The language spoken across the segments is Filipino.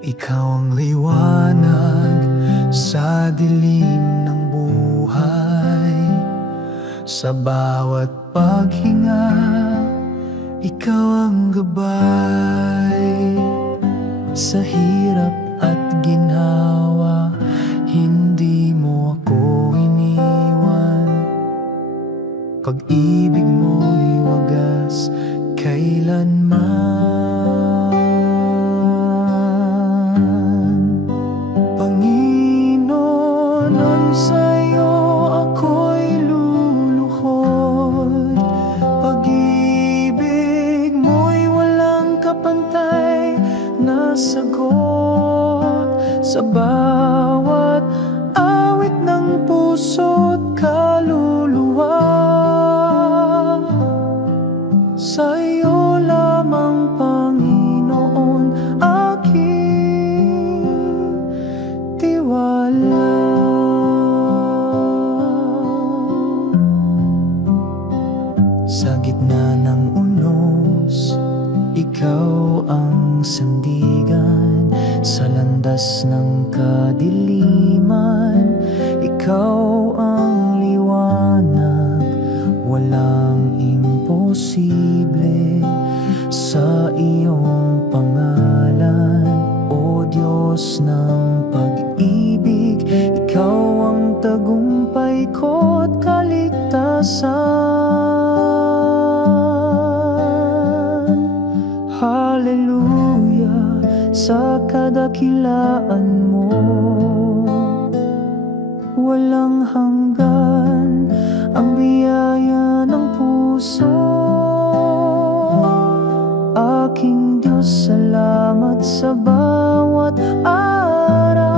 Ikaw ang liwanag sa dilim ng buhay. Sa bawat paghinga, ikaw ang gabay. Sa hirap at ginhawa, hindi mo ako iniwan. Pag-ibig mo'y wagas kailanman. Panginoon, sa'yo ako'y luluhod. Pag-ibig mo'y walang kapantay na sagot sa bawat awit ng puso't kaluluwa. Sa'yo lamang, Panginoon, aking tiwala. Sa gitna ng unos, ikaw ang sandigan. Sa landas ng kadiliman, ikaw ang liwanag. Walang imposible sa iyong pangalan, O Diyos ng pag-ibig. Ikaw ang tagumpay ko't kaligtasan. Hallelujah sa kadakilaan mo. Walang hanggan ang biyaya ng puso. Aking Diyos, salamat sa bawat araw.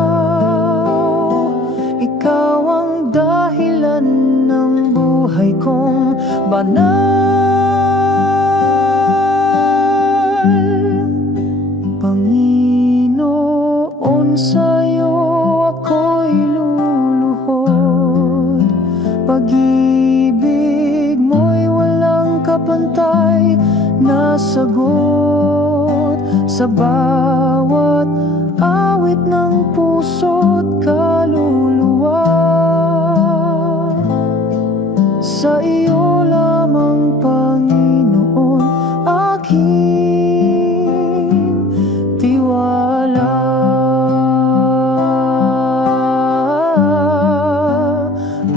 Ikaw ang dahilan ng buhay kong banal. Panginoon, sa'yo ako'y luluhod. Pag-ibig mo'y walang kapantay na sagot sa bawat awit ng puso't kaluluwa. Sa iyo lamang, Panginoon, aking tiwala.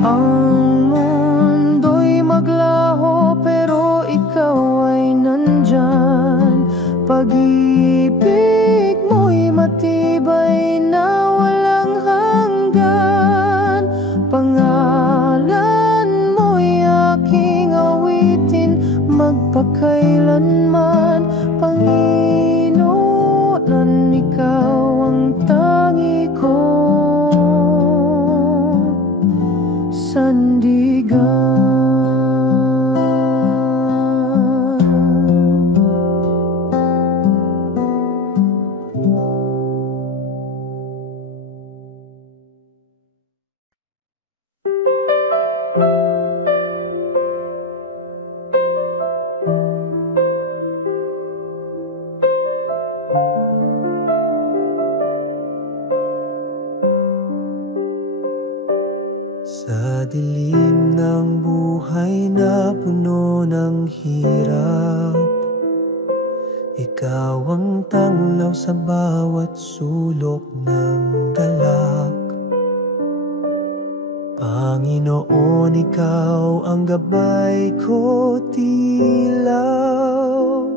Ang mundo'y maglaho pero ikaw ay nandyan. Pag-ibig mo'y matibay na walang hanggan. Pangalan mo'y aking awitin magpakailanman. Panginoon, ikaw ang tangi kong sandigan. Sa dilim ng buhay na puno ng hirap, ikaw ang tanglaw sa bawat sulok ng galak. Panginoon, ikaw ang gabay ko tilaw.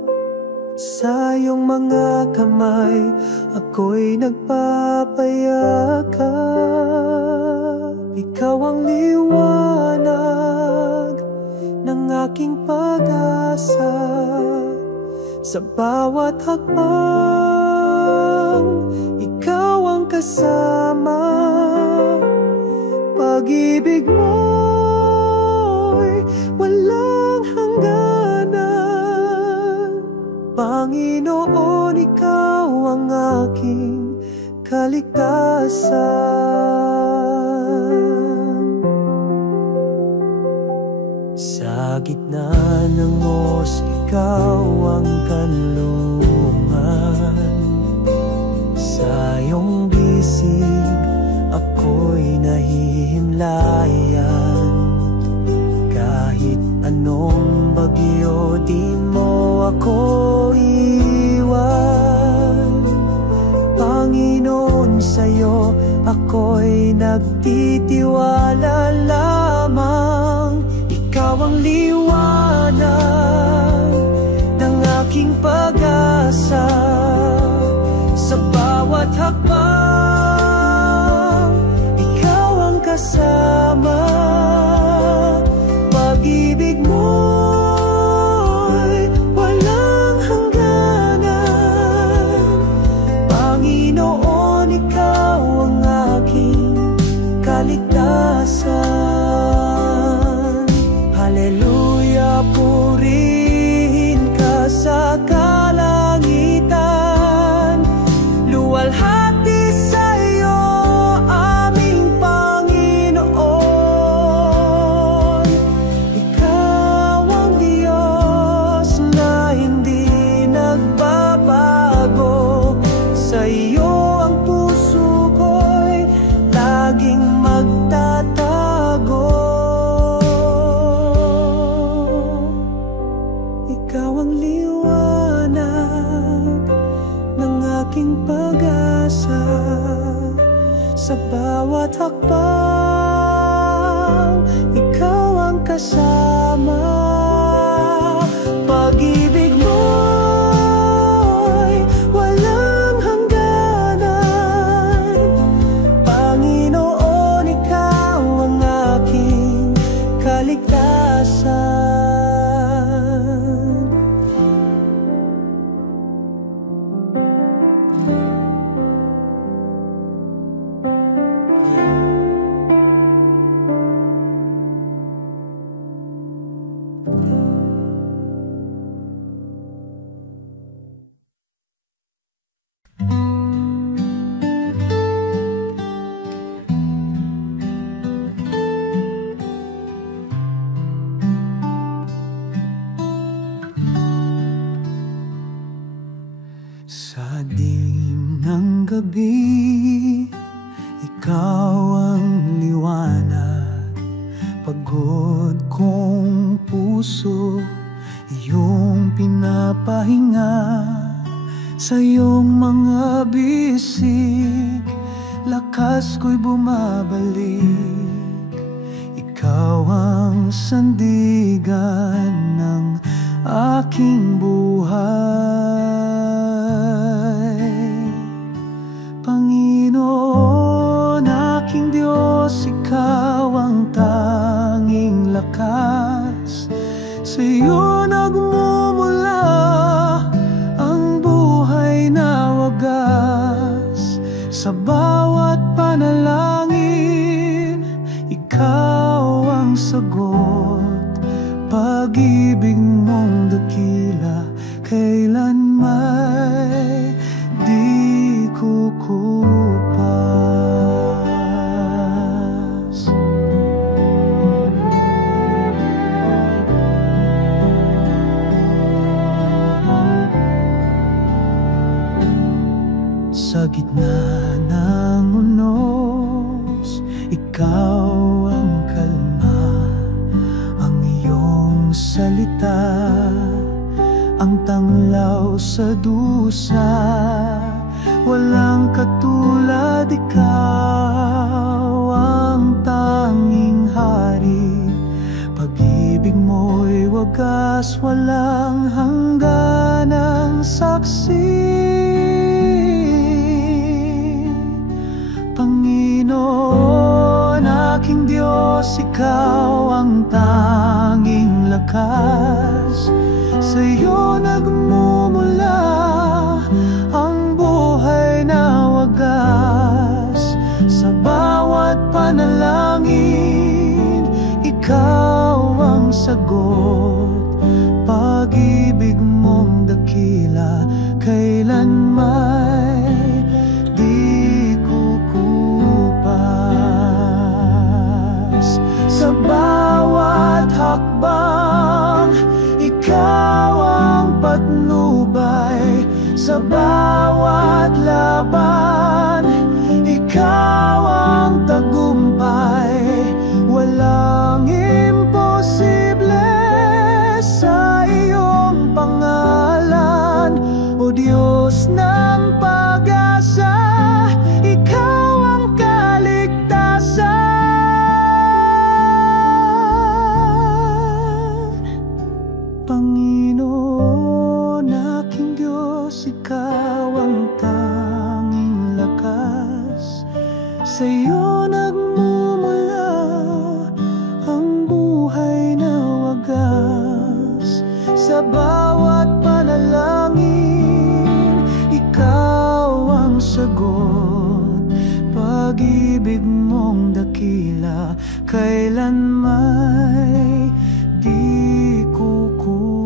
Sa iyong mga kamay ako'y nagpapayakap. Ikaw ang liwanag ng aking pag-asa. Sa bawat hakbang, ikaw ang kasama. Pag-ibig mo'y walang hangganan. Panginoon, ikaw ang aking kaligtasan. Sa gitna ng os, ikaw ang kanlungan. Sa ako'y nagtitiwala lamang. Ikaw ang liwanag ng aking pag-asa. Sa bawat hakbang, ikaw ang kasama. Pag-ibig mo'y walang hangganan. Panginoon, ikaw ang aking kaligtasan. Hallelujah, purihin ka sa kalangitan. Luwalhati sa iyo, aming Panginoon. Ikaw ang Diyos na hindi nagbabago. Sa iyo ang puso ko'y laging magtatago. Ikaw ang liwanag ng aking pag-asa. Sa bawat hakbang, ikaw ang kasama. Pag-ibig mo'y walang hangganan. Panginoon, ikaw ang aking kaligtasan. Sa dilim ng gabi, ikaw ang liwanag. Pagod kong puso, iyong pinapahinga. Sa iyong mga bisig, lakas ko'y bumabalik. Ikaw ang sandigan ng aking buhay. Panginoon, aking Diyos, ikaw ang tanging lakas. Sa iyo nagmumula ang buhay na wagas. Sa bawat panalangin, ikaw ang sagot. Pag-ibig mong dakila, kailan may di kukupas. Sa gitna ng unos, ikaw ang kalma. Ang iyong salita, ang tanglaw sa dusa. Walang katulad, ikaw ang tanging hari. Pag-ibig mo'y wagas, walang hangganang saksi. Panginoon, aking Diyos, ikaw ang tanging lakas. Sa iyo nagmumula ang buhay na wagas. Sa bawat panalangin, ikaw ang sagot. Pag-ibig mong dakila, kailan may di kukupas. Sa bawat hakbang, ikaw ang patnubay. Sa bawat laban, ikaw ang tagumpay. Walang imposible sa iyong pangalan, o Diyos ng pag-asa. Ikaw ang ang sagot. Pag-ibig mong dakila, kailan may di kukupas.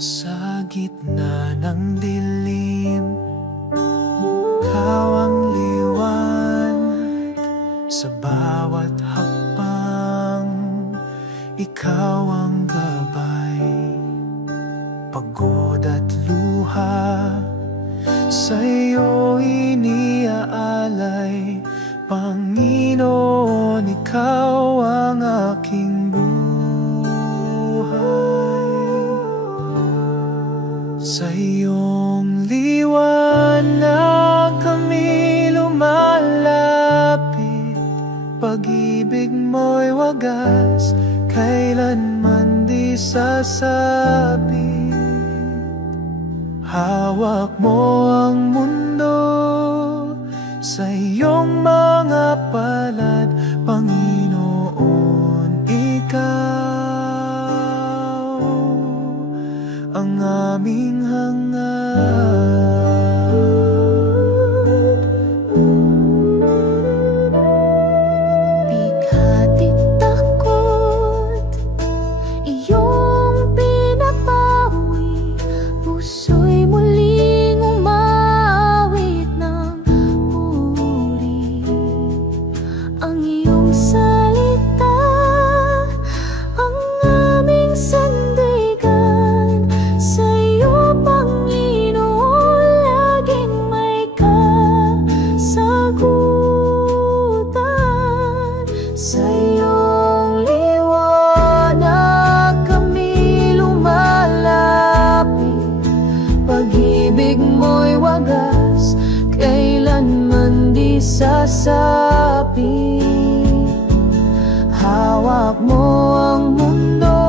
Sa gitna ng dilim, ikaw ang liwanag. Sa bawat hakbang, ikaw ang gabay. Pagod at luha, sa'yo iniaalay. Panginoon, ikaw ang aking sa iyong liwanag kami lumalapit. Pag-ibig mo'y wagas, kailanman di sasabit. Hawak mo ang mundo sa iyong mga palad, Panginoon, ikaw ang aming hangad. Bigatit takot, iyong pinapawi. Puso'y muling umawit ng puri. Ang iyong salita, ang aming sandigan. Sa iyo, Panginoon, laging may kasagutan. Sa iyong liwanag kami lumalapit. Pag-ibig mo'y wagas, kailanman di sasapit. Hawak mo ang mundo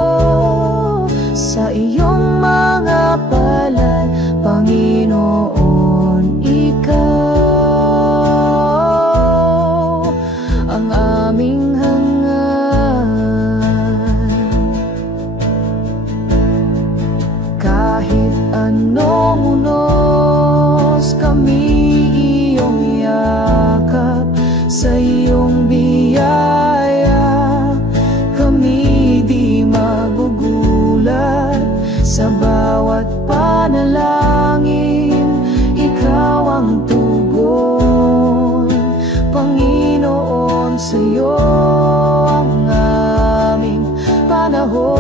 sa iyong mga palad, Panginoon, ikaw ang aming hangad. Kahit anong unos kami iyong yakap, sa iyong biyaya kami di magugulat. Sa bawat panalangin, ikaw ang tugon. Panginoon, sa iyo ang aming panahon.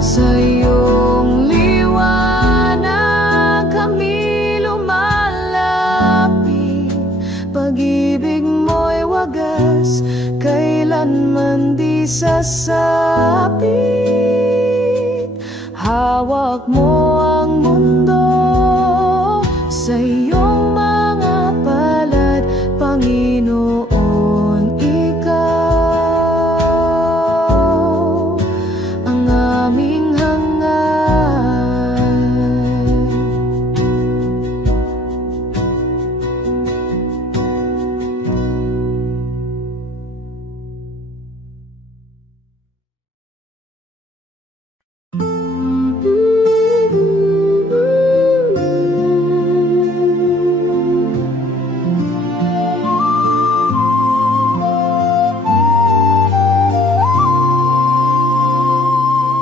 Sa iyong liwanag kami lumalapit. Pag-ibig mo'y wagas, kailanman di sasapit. Hawak mo ang mundo sa iyong mga palad, Panginoon, ikaw ang aming hangad.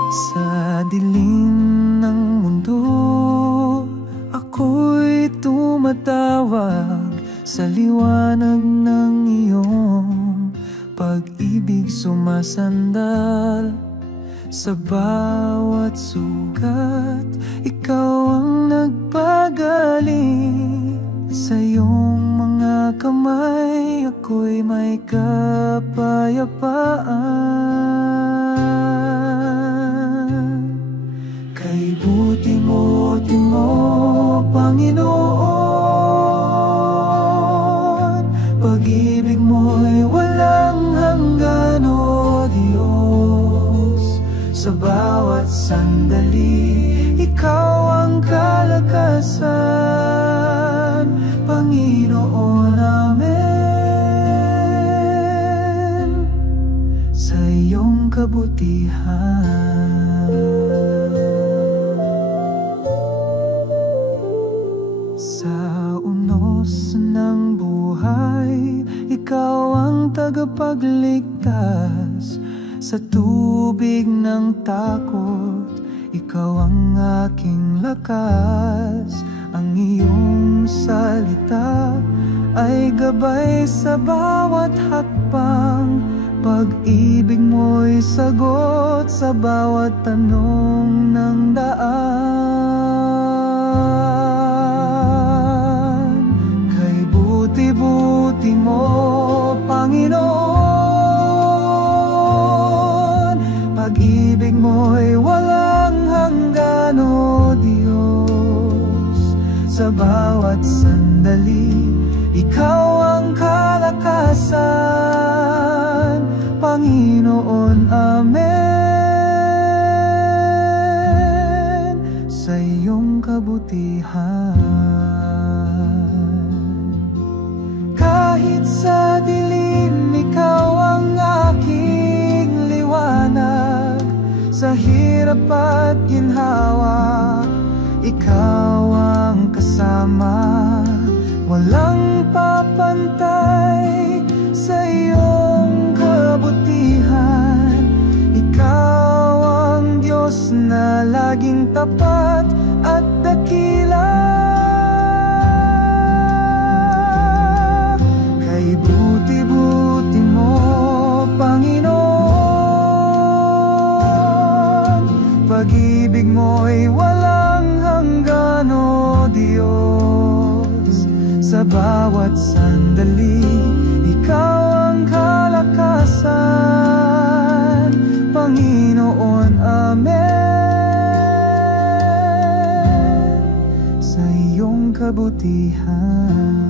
Sa dilim ng mundo, ako'y tumatawag. Sa liwanag ng iyong pag-ibig sumasandal. Sa bawat sugat pagkat ikaw ang nagpagaling. Sa iyong mga kamay ako'y may kapayapaan. Kay buti mo, Panginoon, pag-ibig mo'y walang hanggan, o Diyos. Sa bawat sandali, ikaw ang kalakasan, Panginoon namin, sa iyong kabutihan. Sa unos ng buhay, ikaw ang tagapagligtas. Sa tubig ng takot, ikaw ang aking lakas. Ang iyong salita ay gabay sa bawat hakbang. Pag-ibig mo'y sagot sa bawat tanong ng daan. Kay buti mo, Panginoon, pag-ibig mo'y walang hanggan, o Diyos. Sa bawat sandali, ikaw ang kalakasan, Panginoon amen, sa iyong kabutihan. Kahit sa dilim, ikaw ang aking liwanag. Sa hirap at ginhawa, ikaw ang kasama. Walang papantay sa iyong kabutihan. Ikaw ang Diyos na laging tapat at dakila. Kay buti mo, Panginoon, pag-ibig mo'y walang hanggan, o Diyos. Sa bawat sandali, ikaw ang kalakasan, Panginoon amen, sa iyong kabutihan.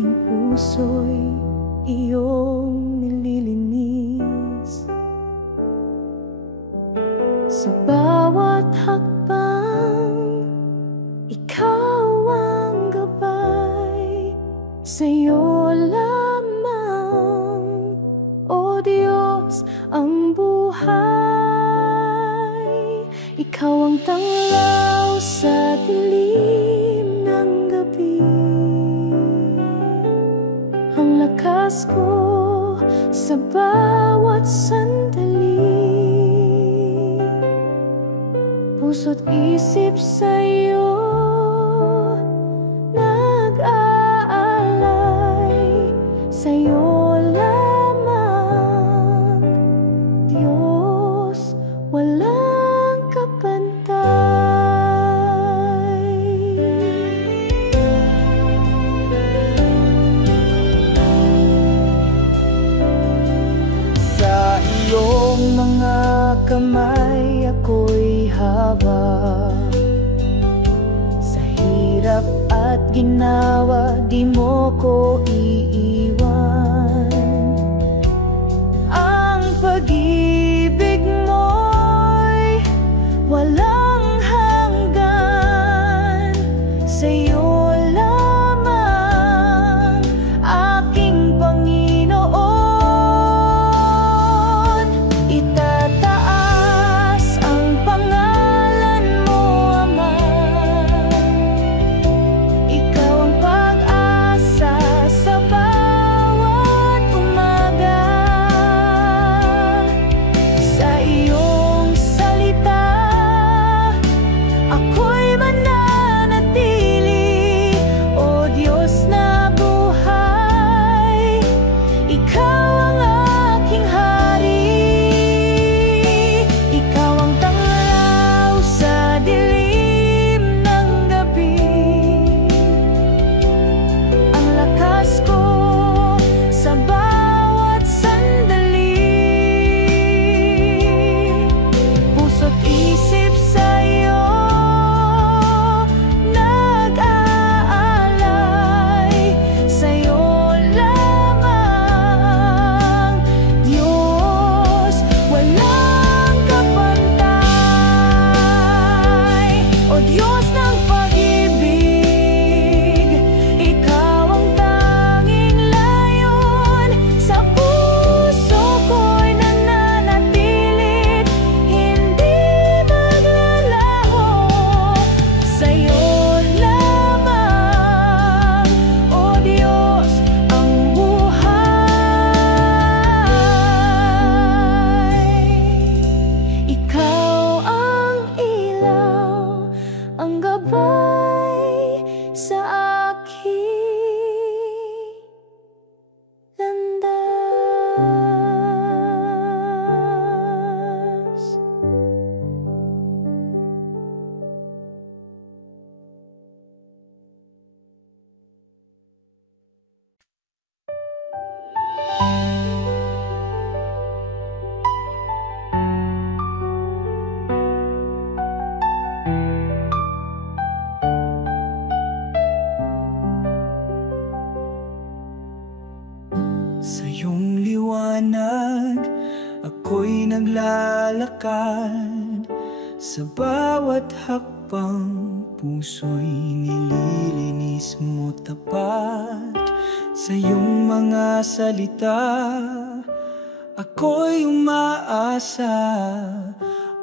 aking puso'y iyong nililinis. Sa bawat hakbang, ikaw ang gabay. Sa'yo lamang, O Diyos, ang buhay. Ikaw ang tanglaw sa dilim ng gabi, ang lakas ko sa bawat sandali. Puso't isip sa'yo nag-aalay. Sa'yo lamang, Diyos, walang kapantay. Sa iyong mga kamay ako'y hawak. Sa hirap at ginawa, di mo ko iiwan. Ang pag-ibig mo'y walang hanggan. Sa'yo lamang, aking Panginoon. Itataas ang pangalan mo, Ama. Ikaw ang pag-asa sa bawat umaga. Sa iyong salita ako'y mananatili, O Diyos na buhay. Ikaw ang aking hari. Ikaw ang tanglaw sa dilim ng gabi, ang lakas ko sa bawat sandali. Puso't isip sa'yo nag-aalay. Sa'yo lamang, Diyos, walang kapantay. O Diyos ng pag-ibig, ikaw ang tanging layon. Sa puso ko'y nananatilit, hindi maglalaho. Sa'yo lamang, O Diyos, ang buhay. Ikaw ang ilaw, ang gabay sa aking landas. Sa iyong liwanag ako'y naglalakad. Sa bawat hakbang puso'y nililinis mo tapat. Sa iyong mga salita ako'y umaasa.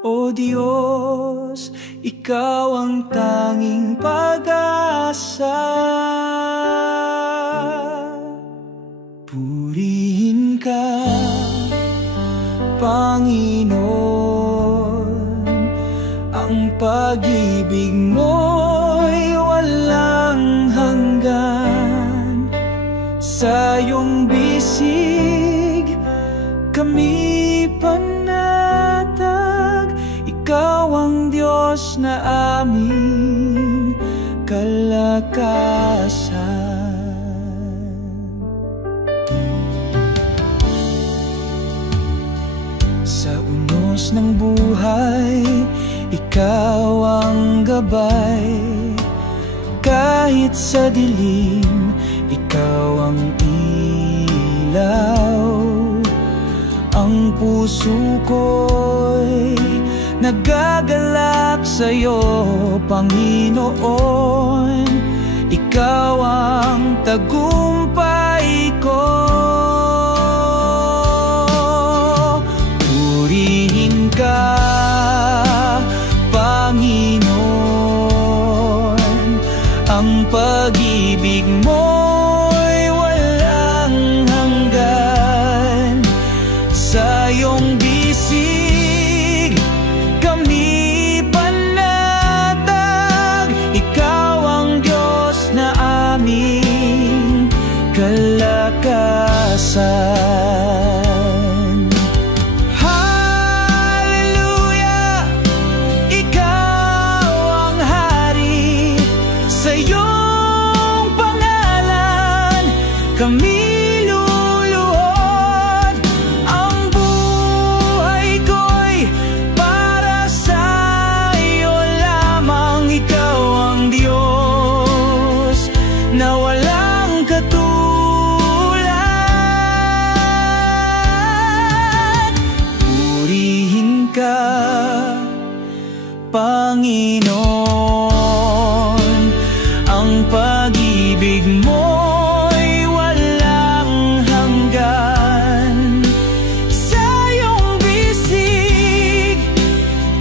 O Diyos, ikaw ang tanging pag-asa. Purihin ka, Panginoon. Ang pag-ibig mo'y walang hanggan. Sa iyong bisig kami panatag. Ikaw ang Diyos na aming kalakasan. Sa unos ng buhay, ikaw ang gabay. Kahit sa dilim, ikaw ang ilaw. Ang puso ko'y nagagalak sa'yo, Panginoon. Ikaw ang tagumpay ko. Purihin ka, Panginoon. Ang pag-ibig mo'y walang hanggan. Sa iyong bisig kami panatag. Ikaw ang Diyos na aming kalakasan. Hallelujah! Ikaw ang hari. Sa iyong pangalan kami na walang katulad. Purihin ka, Panginoon. Ang pag-ibig mo'y walang hanggan. Sa iyong bisig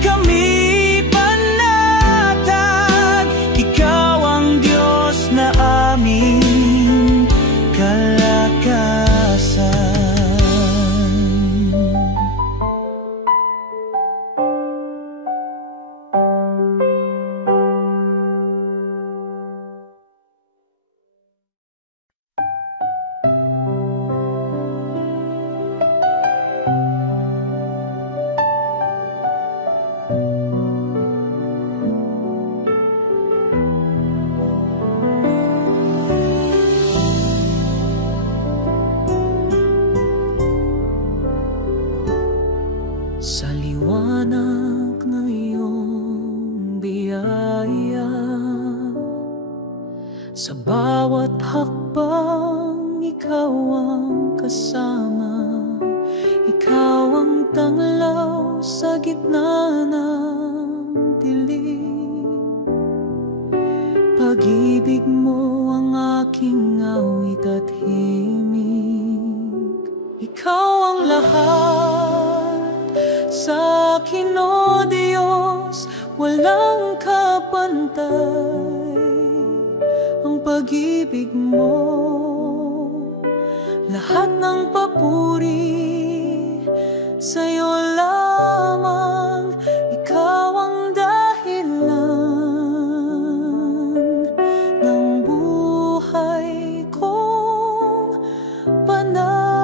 kami panatag. Ikaw ang Diyos na aming kalakasan. Sa liwanag ng iyong biyaya, sa bawat hakbang ikaw ang kasama. Ikaw ang tanglaw sa gitna ng dilim. Pag-ibig mo ang aking awit at himig. Ikaw ang lahat sa akin, O Diyos, walang kapantay. Ang pag-ibig mo, lahat ng papuri sa'yo lamang. Ikaw ang dahilan ng buhay kong panahon.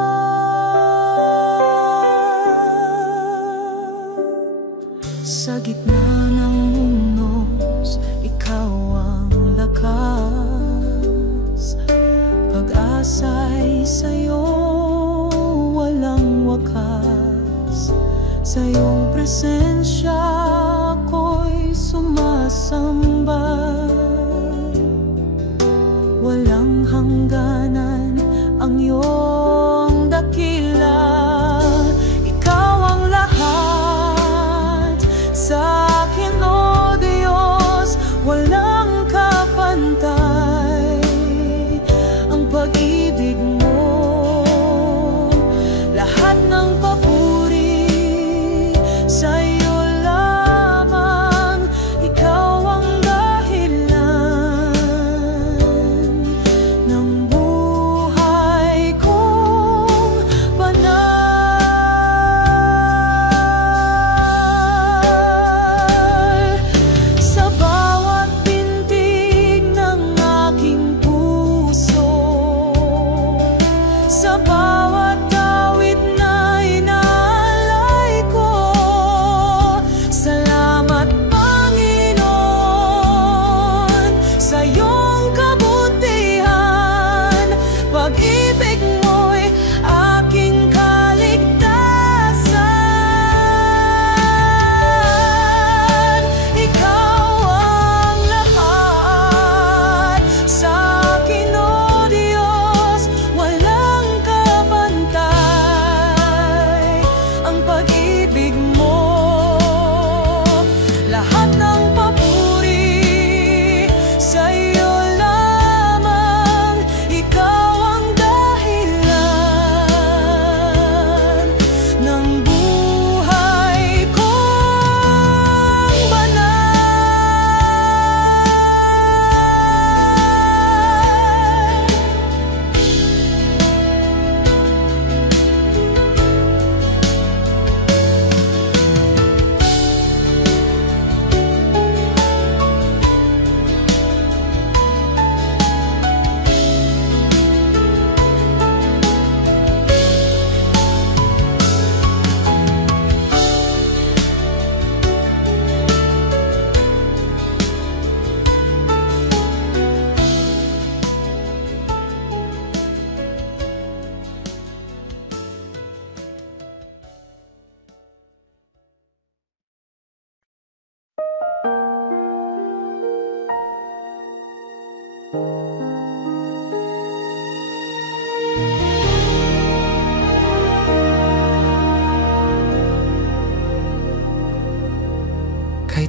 Sa gitna ng unos, ikaw ang lakas. Pag-asa'y sa'yo walang wakas. Sa iyong presensya ako'y sumasamba. Walang hangganan ang iyong dakila. Ikaw ang lahat sa akin, O Diyos, walang kapantay. Ang pag-ibig mo, lahat ng papuri sa'yo lamang. Ikaw ang dahilan ng buhay ko.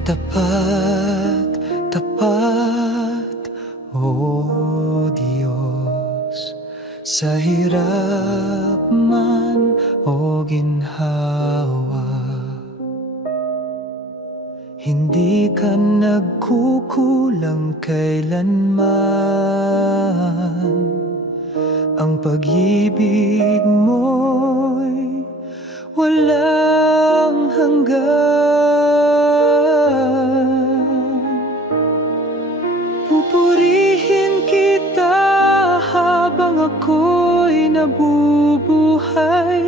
tapat, tapat, O Diyos, sa hirap man o ginhawa. Hindi ka nagkukulang kailanman, ang pag-ibig mo'y walang hanggan. Pupurihin kita habang ako'y nabubuhay.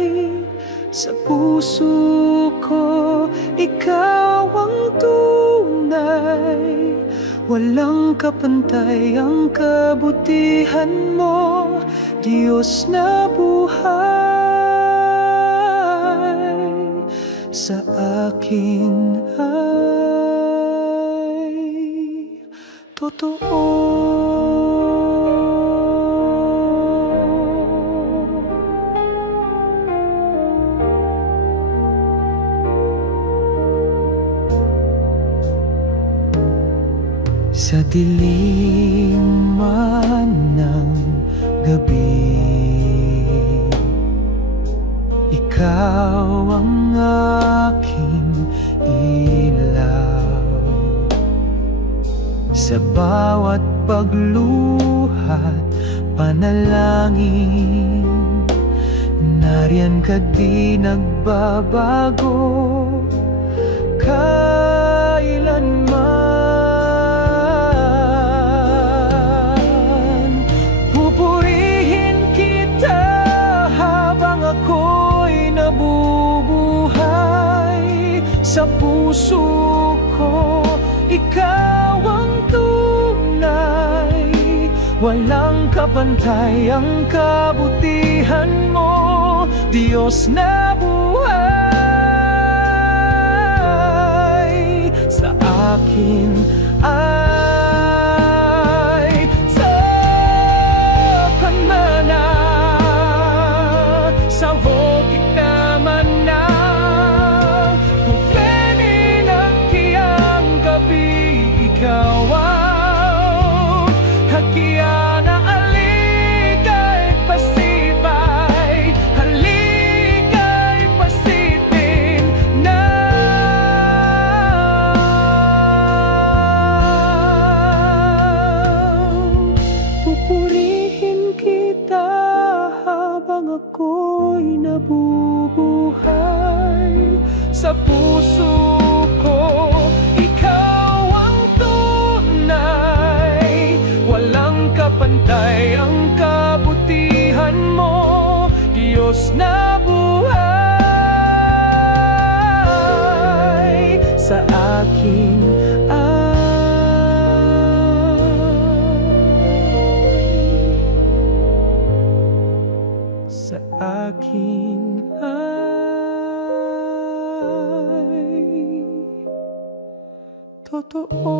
Sa puso ko, ikaw ang tunay. Walang kapantay ang kabutihan mo, Diyos na buhay. Sa akin ay totoo. Sa dilim man ng gabi, ikaw ang aking ilaw. Sa bawat pagluhat, panalangin, nariyan ka di nagbabago kailanman. Sa puso ko, ikaw ang tunay. Walang kapantay ang kabutihan mo, Diyos na buhay. Sa akin ay tapan man na, sa hokik naman na. Ikaw ang hakiana, alika'y pasipay, halika'y pasipin na. Pupurihin kita habang ako'y nabubuhay. Sa puso ko, kapantay ang kabutihan mo, Diyos na buhay. Sa akin sa akin ay totoo.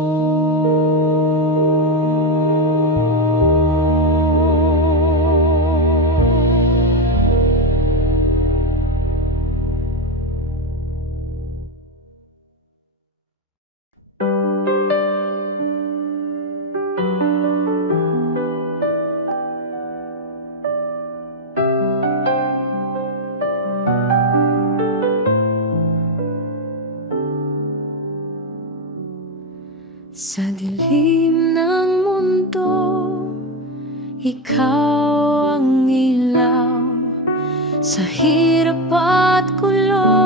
Sa dilim ng mundo, ikaw ang ilaw. Sa hirap at gulo,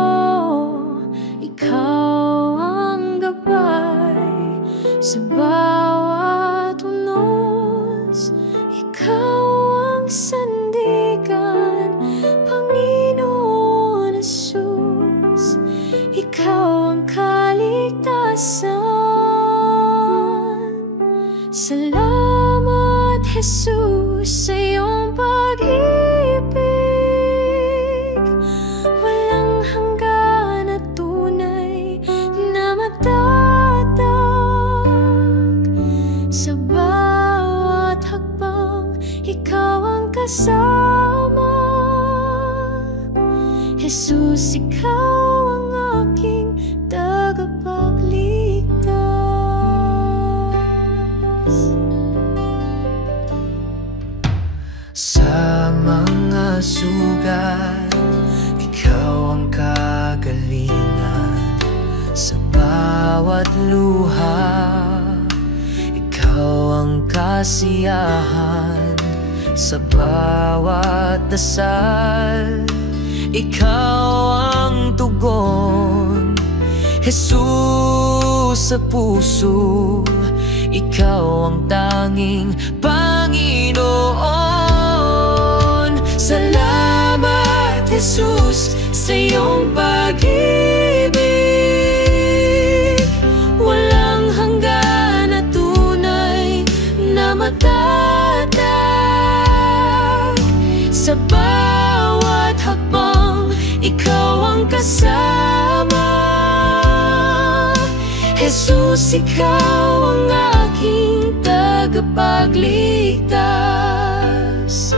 ikaw ang gabay. Sa bawat unos, ikaw ang sandigan. Panginoon Jesus, ikaw ang kaligtasan. Salamat, Jesus, sa iyong pag-ibig. Walang hanggan at tunay na matatag. Sa bawat hakbang, ikaw ang kasama. Jesus, ikaw ang aking tagapagligtas. Sa mga sugat, ikaw ang kagalingan. Sa bawat luha, ikaw ang kasiyahan. Sa bawat dasal, ikaw ang tugon. Jesus sa puso, ikaw ang tanging Panginoon. Salamat, Jesus, sa iyong pag-ibig. Walang hanggan na tunay na matatag. Sa bawat hakbang, ikaw ang kasama. Jesus, ikaw ang aking tagapagligtas.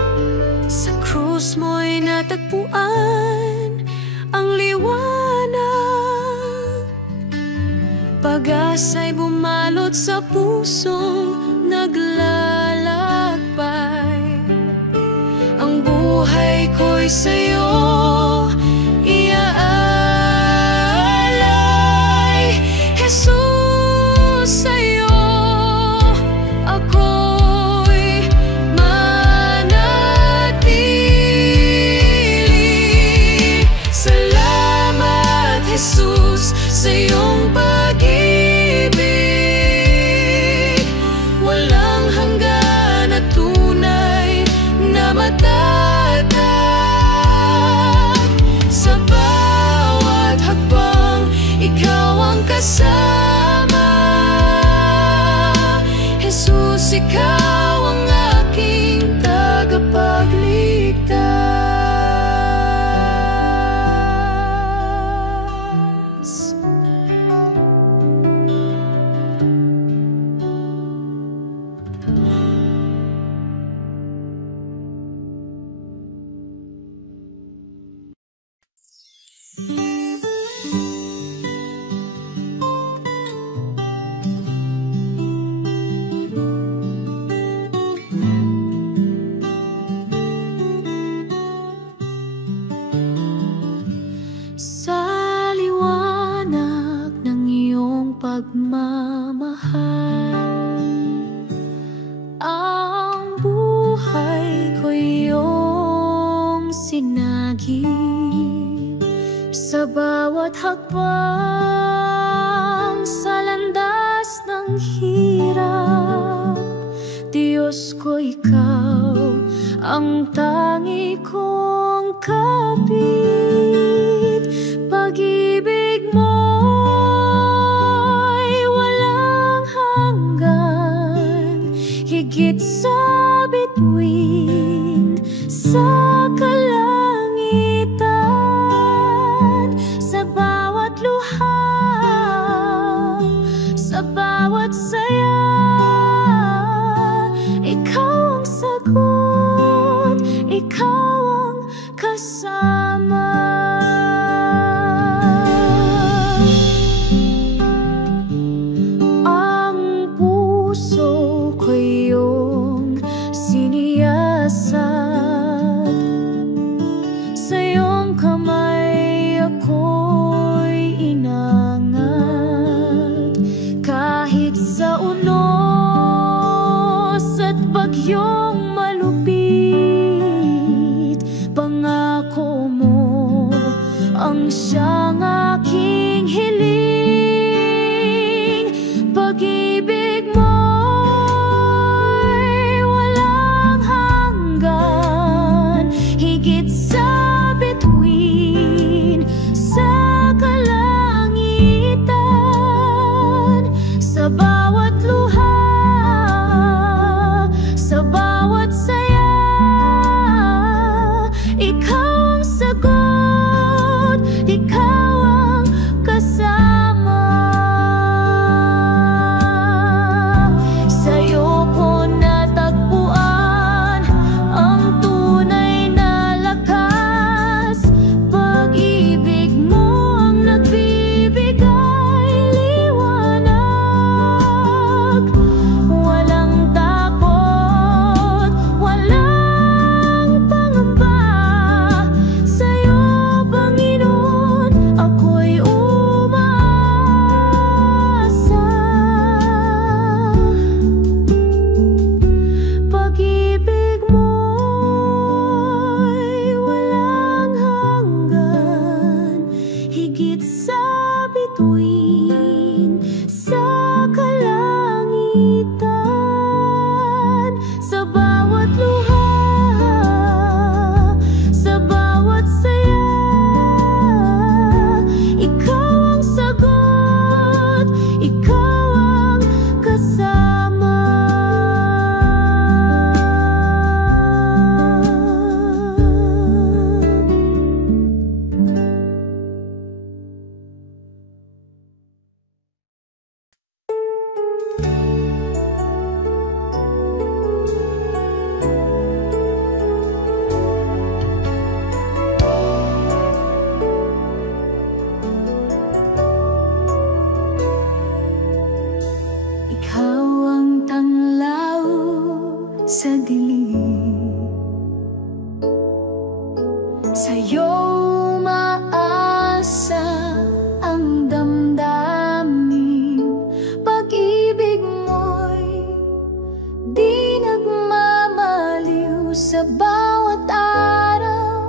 Sa krus mo'y natagpuan ang liwanag. Pag-asa'y bumalot sa pusong naglalakbay. Ang buhay ko'y sa'yo iaalay. Jesus, sa'yo ako'y manatili. Salamat, Jesus, sa iyong pag-ibig. Walang hanggan na tunay na matatag. Sa bawat hakbang, ikaw ang kasama. Jesus, ikaw ang aking tagapagligtas. Sa liwanag ng iyong pagmamahal, ang buhay ko iyong sinagip. Sa bawat hakbang, sa landas ng hirap, Diyos ko, ikaw ang tangi kong kapit. Pag-ibig mo'y walang hanggan, higit sa bituin sa kalangitan. Sa bawat luha, sa bawat saya, ikaw ang sagot, ikaw ang kasama. Ang puso ko iyong siniyasat. Sa iyong kamay ako'y inangat. Kahit sa unos at bagyong malupit, pangako mo ang siyang aking hiling. Pag-ibig mo'y walang hanggan, higit sa bituin sa kalangitan. Sa bawat luha, sa bawat saya, ikaw ang sagot, ikaw ang kasama. Sa'yo ko natagpuan ang tunay na lakas. Pag-ibig mo ang nagbibigay liwanag. Walang takot, sa bawat araw,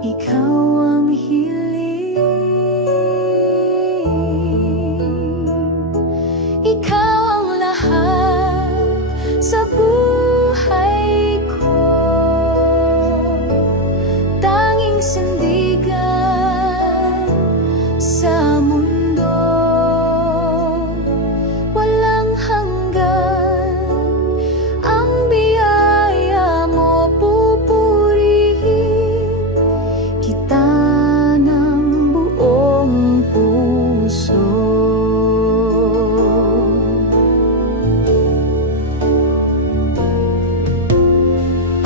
ikaw ang hiling. Ikaw ang lahat sa buhay ko, tanging sandigan sa mundo, walang hanggan. Ang biyaya mo pupurihin kita ng buong puso.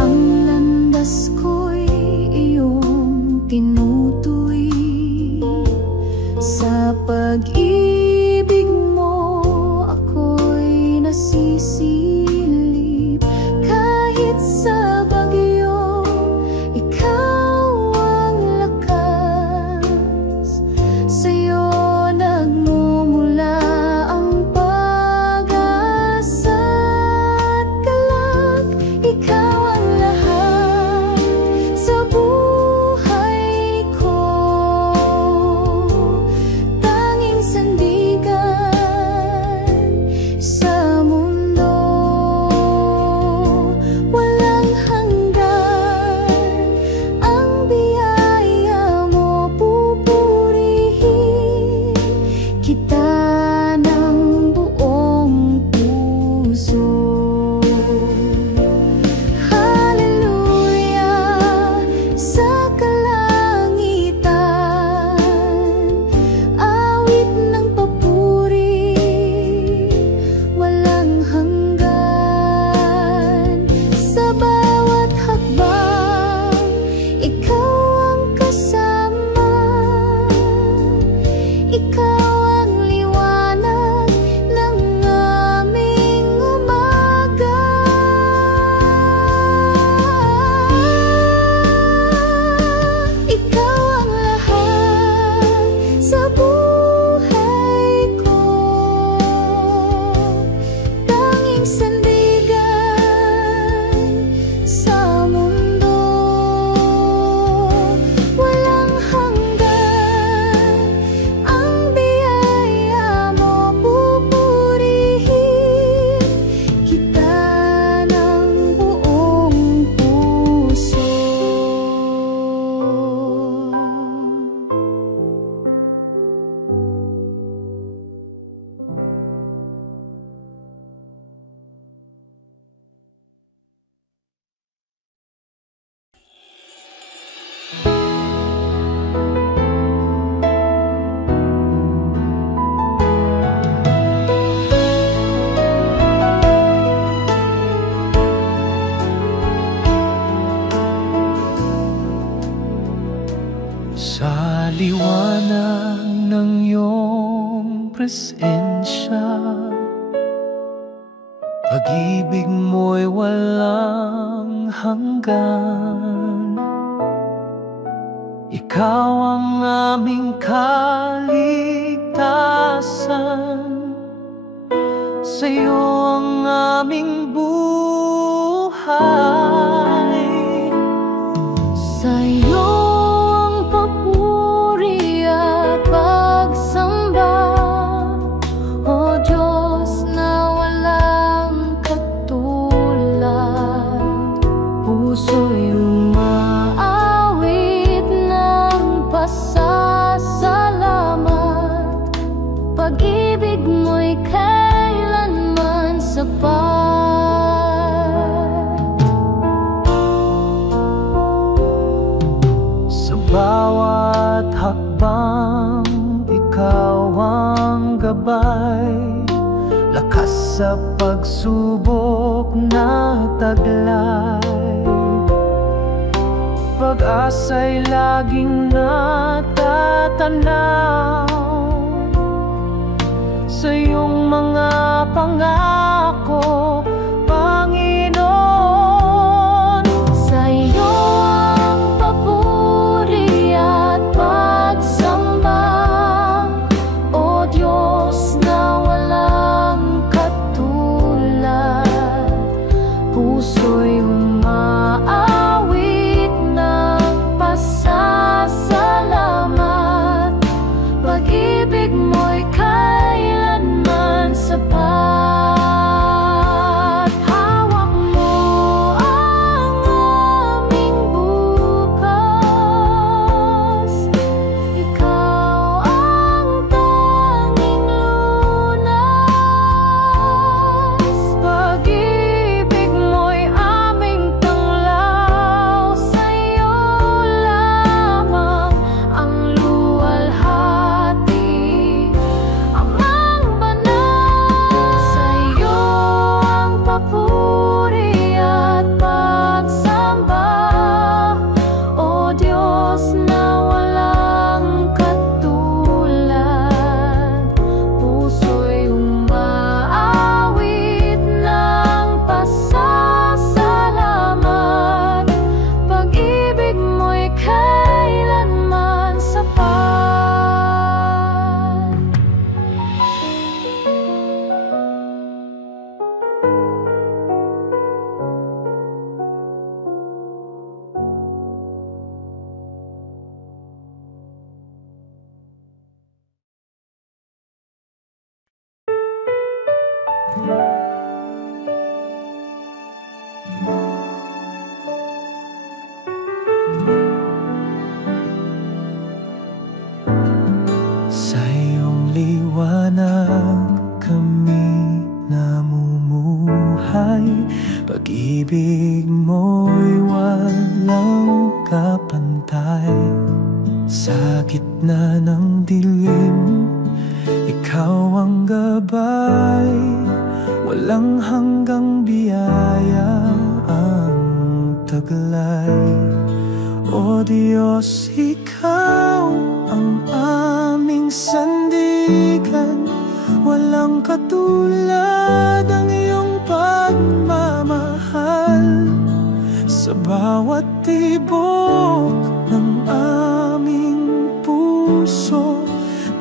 Ang landas ko'y iyong tinutuwi, sa pag-ibig mo ako'y nasisilip. Kahit sa bagyo, ikaw ang lakas. Sa'yo nagmumula ang pag-asa at galak. Ikaw ang lahat sa buhay ko, tanging sandigan sa mundo, walang hanggan. Ang biyaya mo pupurihin kita ng buong puso. Hallelujah sa kalangitan, awit ng papuri, walang hanggan. Sa bawat hakbang, ikaw ang kasama. Ikaw ang liwanag ng aming umaga. Ikaw ang lahat sa buhay ko, tanging sandigan sa mundo, walang hanggan. Ang biyaya mo pupurihin kita ng buong puso. Sa liwanag ng iyong presensya, pag-ibig mo'y walang hanggan. Ikaw ang aming kaligtasan, sa'yo ang aming buhay. Sa'yo ang papuri at pagsamba, O Diyos na walang katulad. Puso'y umaawit ng pasasalamat. Pag-ibig mo'y kailanman sapat. Sa bawat hakbang, ikaw ang gabay. Lakas sa pagsubok na taglay. Pag-asa'y laging natatanaw sa iyong mga pangako, Panginoon. Sa'yo ang papuri at pagsamba, O Diyos na walang katulad. Puso'y umaawit taglay. O Diyos, Ikaw ang aming sandigan, walang katulad ang iyong pagmamahal. Sa bawat tibok ng aming puso,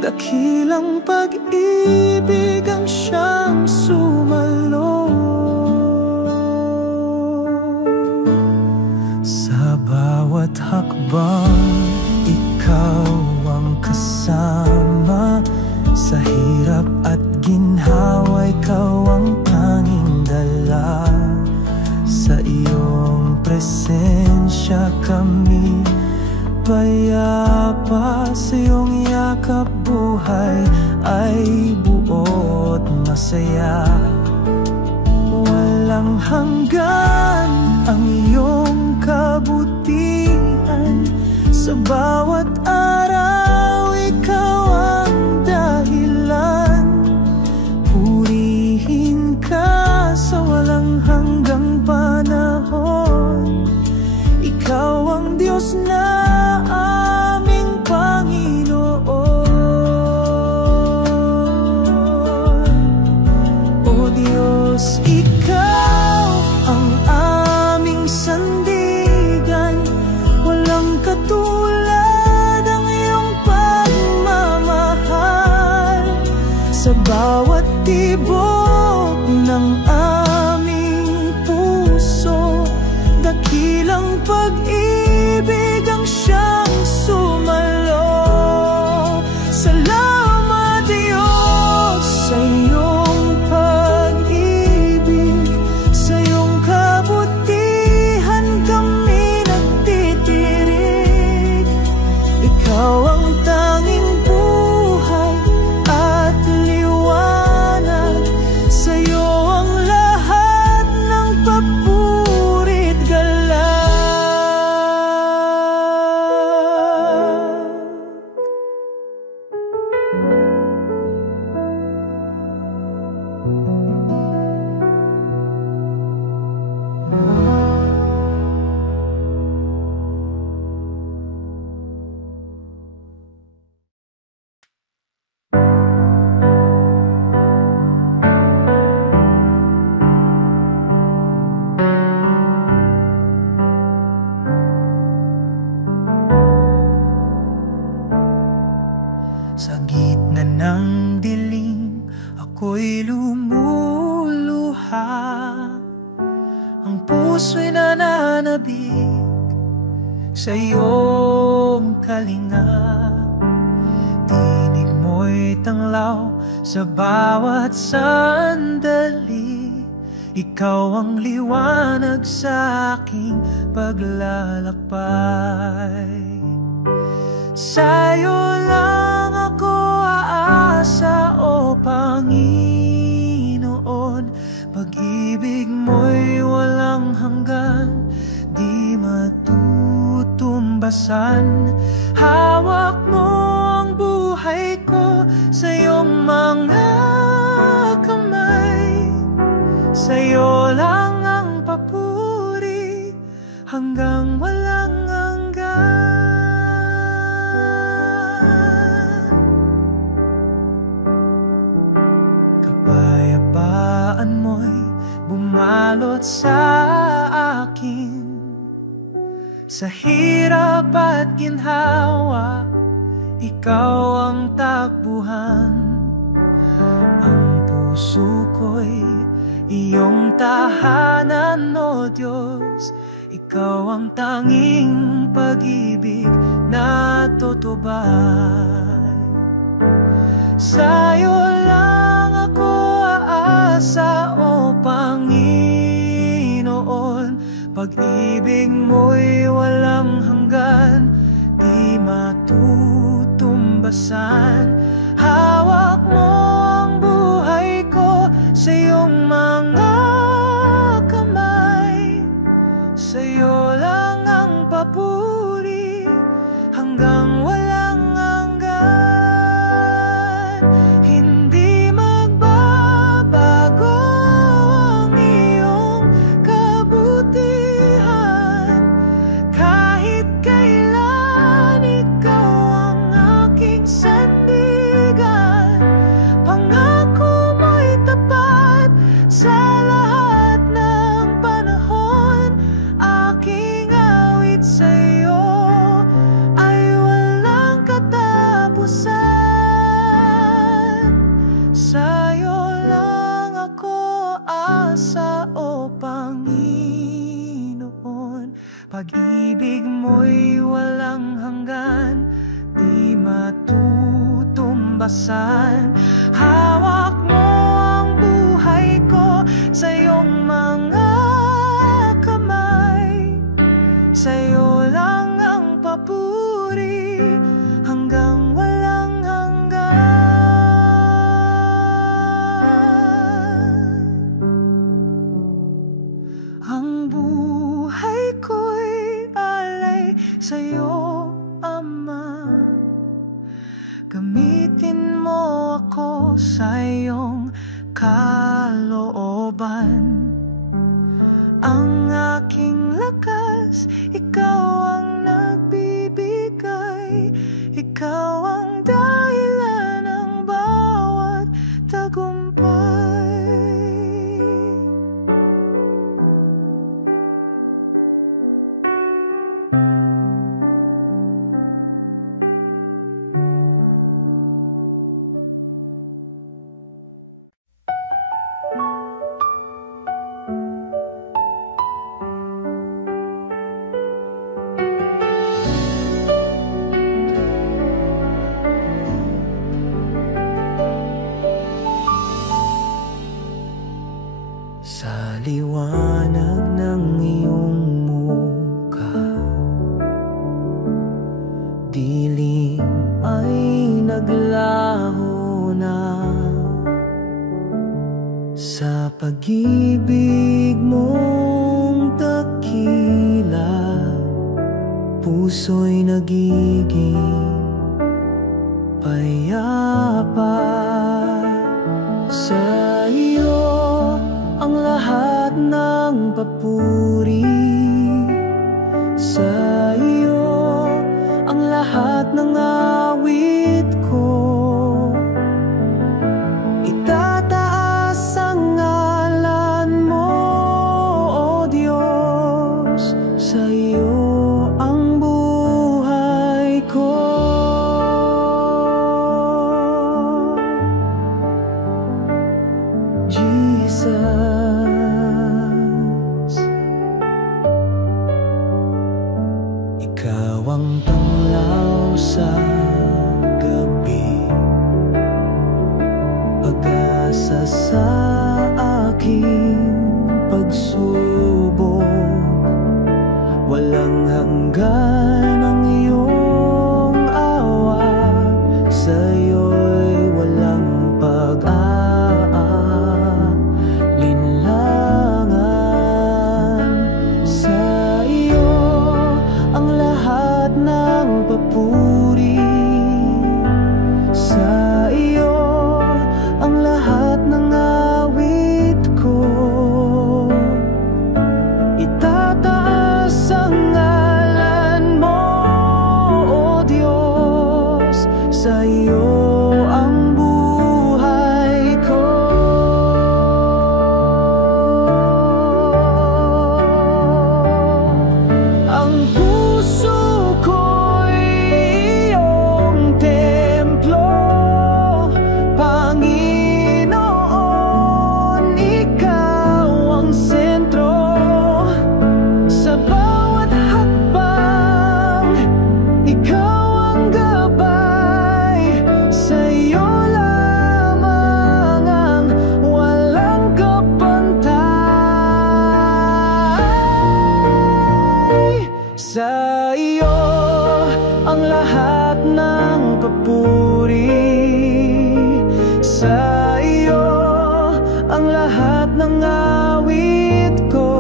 dakilang pag-ibig ang siyang sumalo. Sa bawat hakbang, ikaw ang kasama. Sa hirap at ginhawa, ikaw ang tanging dala. Sa iyong presensya kami payapa, sa iyong yakap buhay ay buot masaya. Walang hanggan ang iyong kabutihan, sa bawat araw ikaw ang dahilan. Purihin ka sa walang hanggang panahon, ikaw ang Diyos na aming Panginoon. O Diyos, Ikaw ang aming sandigan, walang katulad ang iyong pagmamahal. Sa bawat tibok ng aming puso, dakilang pag-ibig ang siyang sumalo. Salamat Diyos sa iyong pag-ibig, sa iyong kabutihan kami nagtitirik. Ikaw ang tanging buhay at liwanag, sa iyo ang lahat ng papurit galang. Sa gitna ng dilim, ako'y lumuluha. Ang puso'y nananabik sa iyong kalinga. Tinig mo'y tanglaw sa bawat sandali. Ikaw ang liwanag sa aking paglalakbay. Sa'yo lang ako aasa, o Panginoon. Pag-ibig mo'y walang hanggan, di matutumbasan. Hawak mo ang buhay ko sa iyong mga kamay. Sa'yo lang ang papuri hanggang walang hanggan. Kapayapaan mo'y bumalot sa akin. Sa hirap at ginhawa, ikaw ang takbuhan. Ang puso ko'y iyong tahanan, o Diyos. Ikaw ang tanging pag-ibig na tutubay. Sa'yo lang ako aasa, o Panginoon. Pag-ibig mo'y walang hanggan, di matutumbasan. Hawak mo ang buhay ko sa iyong mga kamay. Sa'yo lang ang papuri hanggang walang hanggan. Hindi magbabago ang iyong kabutihan. Pag-ibig mo'y walang hanggan, di matutumbasan. Hawak mo ang buhay ko sa iyong mga kamay. Sa'yo lang ang papuri hanggang walang hanggan. Ang buhay ko'y alay sa'yo, Ama. Gamitin mo ako sa iyong kalooban. Ang aking lakas, ikaw ang nagbibigay. Ikaw ang dahilan ng bawat tagumpay. Sa liwanag ng iyong mukha, dilim ay naglaho na. Sa pag-ibig mong dakila, puso'y nagiging payapa. Sa iyo ang lahat ng papuri, sa iyo ang lahat ng awit ko. Itataas ang ngalan mo, O Diyos, sa iyo ang buhay ko. Jesus, ikaw ang tanglaw sa gabi, pag-asa sa aking pagsubok. Walang hanggan ang iyong awa, sa iyo'y walang pag-aalinlangan. Sa iyo ang lahat ng papuri, sa iyo ang lahat ng awit ko. Itataas ang ngalan mo, O Diyos, sa iyo ang buhay ko. Ang puso ko'y iyong templo, Panginoon, ikaw ang sentro. Sa bawat hakbang, ikaw ang gabay. Sa iyo lamang ang walang kapantay. Sa iyo ang lahat ng papuri, sa iyo ang lahat ng awit ko.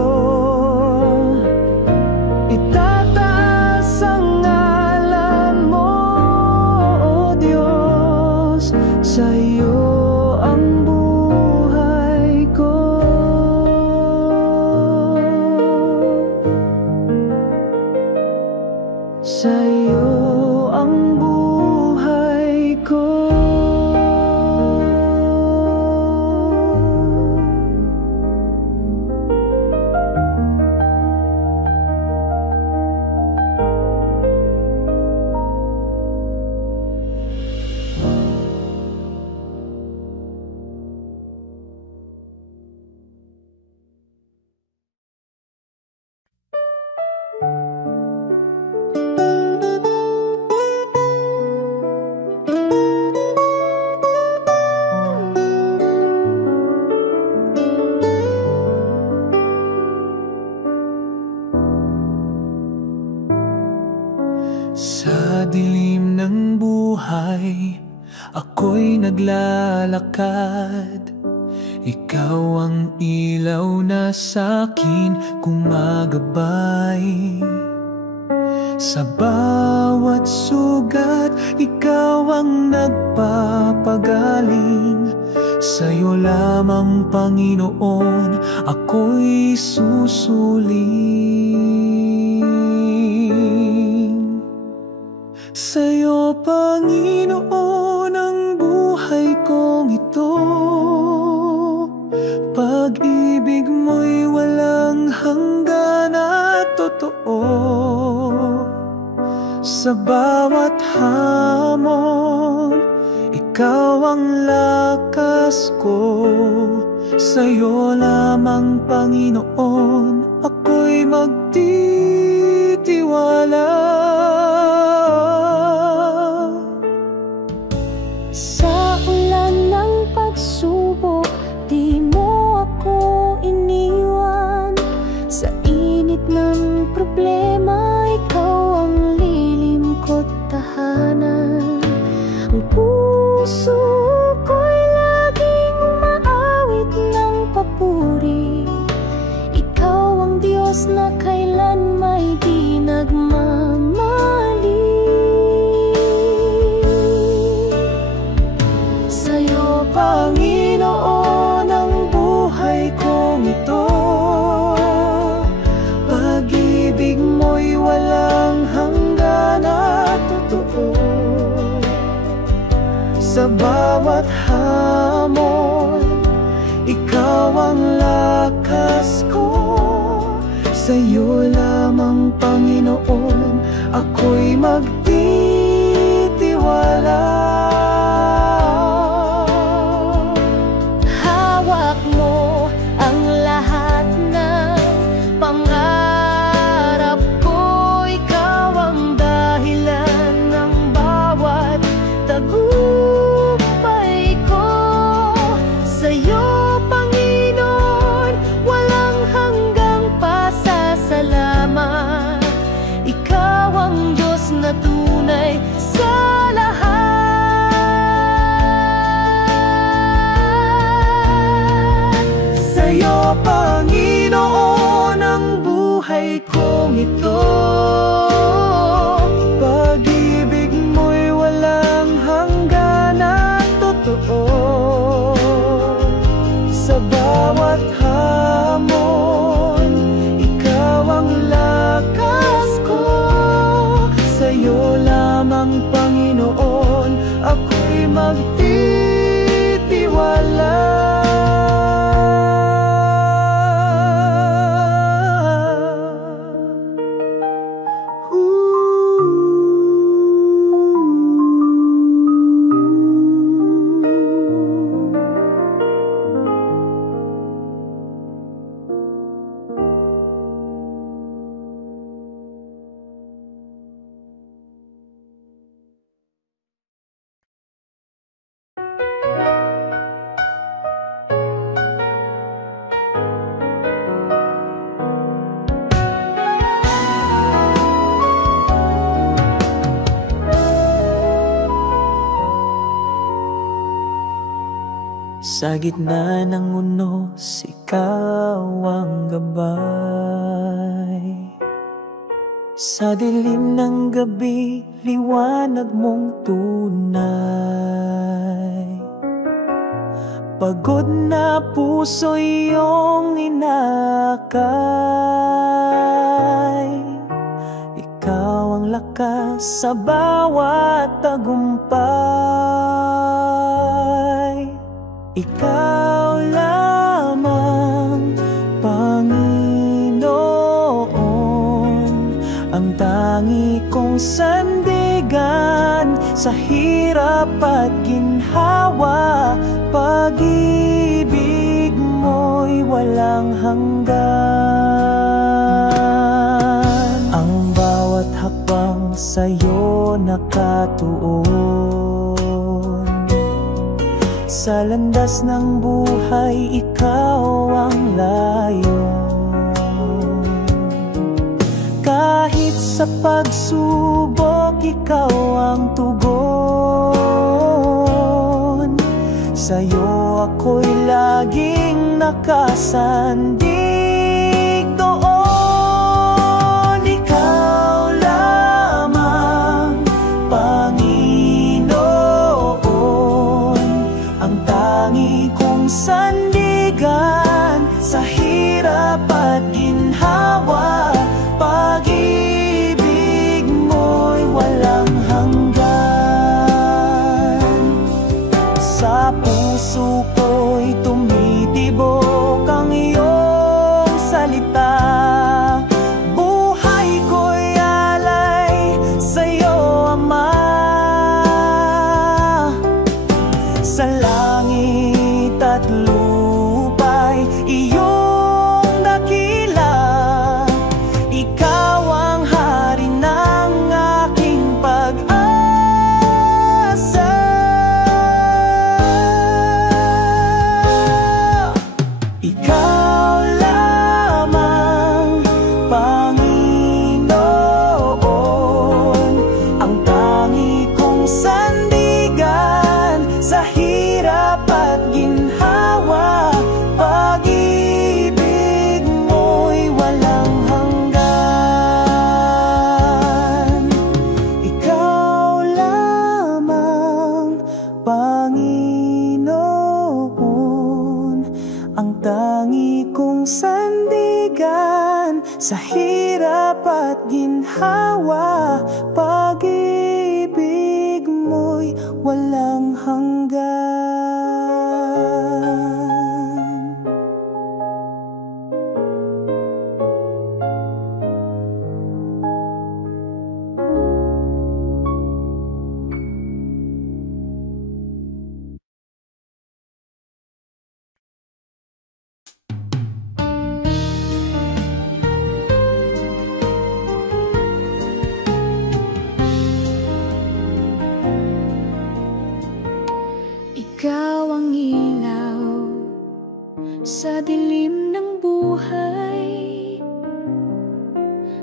Itataas ang ngalan mo, O Diyos, sa iyo ang buhay ko. Sa iyo ang buhay ko. Sa dilim ng buhay, ako'y naglalakad. Ikaw ang ilaw na sa'kin gumagabay. Sa bawat sugat, ikaw ang nagpapagaling. Sa'yo lamang, Panginoon, ako'y susuling. Sa'yo, Panginoon, ang buhay kong ito. Pag-ibig mo'y walang hanggan at totoo. Sa bawat hamon, ikaw ang lakas ko. Sa'yo lamang, Panginoon, ako'y magtitiwala. Sa ulan ng pagsubok, di mo ako iniwan. Sa init ng problema, ikaw ang lilim ko't tahanan. Ang puso ko'y laging umaawit ng papuri. Ikaw ang Diyos na kailan may di nagmamali. Sa'yo, Panginoon, ang buhay kong ito. Pag-ibig mo'y walang hanggan at totoo. Sa bawat hamon, ikaw ang lakas ko. Sa'yo lamang, Panginoon, ako'y magtitiwala. Hawak mo ang lahat ng pangarap ko. Ikaw ang dahilan ng bawat tagumpay ko. Sa'yo, Panginoon, walang hanggang pasasalamat. Ikaw ang Diyos na tunay sa lahat. Sa'yo, Panginoon, ang buhay kong ito. Pag-ibig mo'y walang hanggan at totoo. Sa bawat hamon, ikaw ang lakas ko. Sa'yo lamang, Panginoon, ako'y magtitiwala. Sa gitna ng unos, ikaw ang gabay. Sa dilim ng gabi, liwanag mong tunay. Pagod na puso iyong inakay. Ikaw ang lakas sa bawat tagumpay. Ikaw lamang, Panginoon, ang tangi kong sandigan sa hirap at ginhawa. Pag-ibig mo'y walang hanggan. Ang bawat hakbang sa'yo nakatuon. Sa landas ng buhay, ikaw ang layon. Kahit sa pagsubok, ikaw ang tugon. Sa'yo ako'y laging nakasandig doon. Ikaw lamang, Panginoon, ang tangi kong sandigan sa hirap at ginhawa. Pag-ibig mo'y walang hanggan. Sa puso ko'y tumitibok ang iyong salita. Buhay ko'y alay sa'yo, Ama. Sa langit at lupa'y iyong dakila. Ikaw ang hari ng aking pag-asa. Ikaw lamang, Panginoon, ang tangi kong sandigan sa hirap at ginhawa. Pag-ibig mo'y walang hanggan. Ikaw lamang, Panginoon, ang tangi kong sandigan sa hirap at ginhawa. Pag-ibig mo'y walang hanggan. Ikaw ang ilaw sa dilim ng buhay,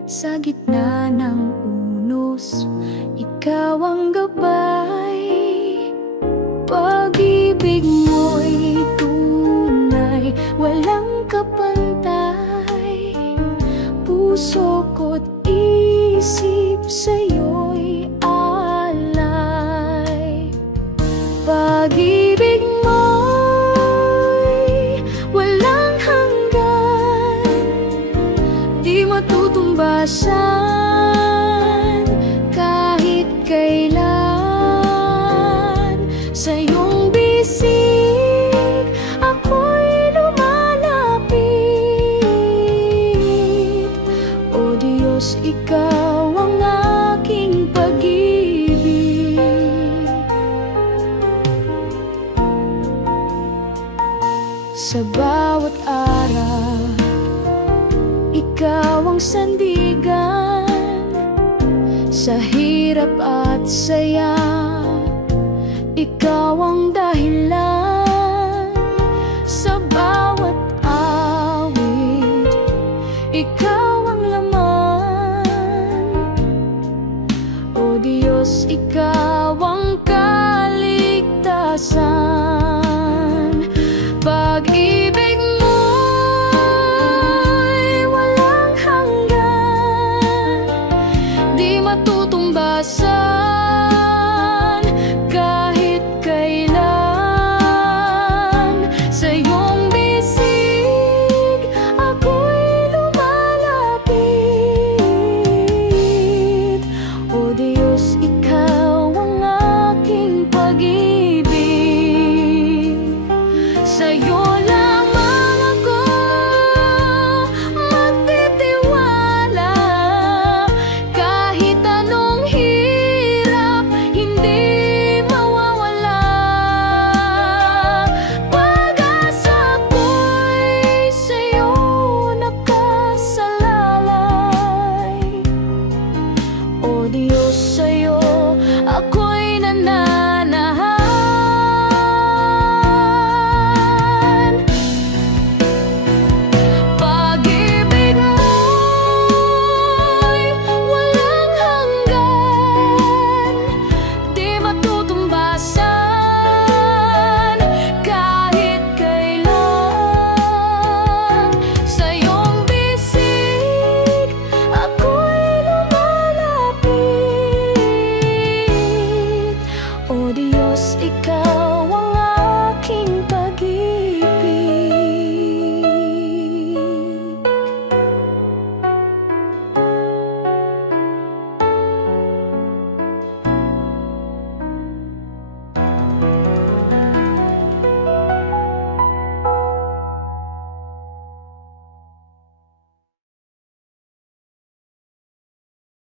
sa gitna ng unos, ikaw ang gabay. Pag-ibig mo'y tunay, walang kapantay. Puso ko't isip sa'yo'y alay. Pag-ibig mo'y walang hanggan, di matutumbasan kahit kailan. Sa iyong bisig ako'y lumalapit. O Diyos, ikaw ang aking pag-ibig. Sa bawat araw, ikaw ang sandigan. Sa hirap at saya, ikaw ang dahilan. Sa bawat awit, ikaw ang laman. O Diyos, ikaw ang kaligtasan. Pag-ibig mo'y walang hanggan, di matutumbasan kahit kailan. Sa iyong bisig ako'y lumalapit. O Diyos, ikaw ang aking pag-ibig. Sa'yo lamang ako magtitiwala. Kahit anong hirap, hindi mawawala. Pag-asa ko'y sa'yo nakasalalay. O Diyos,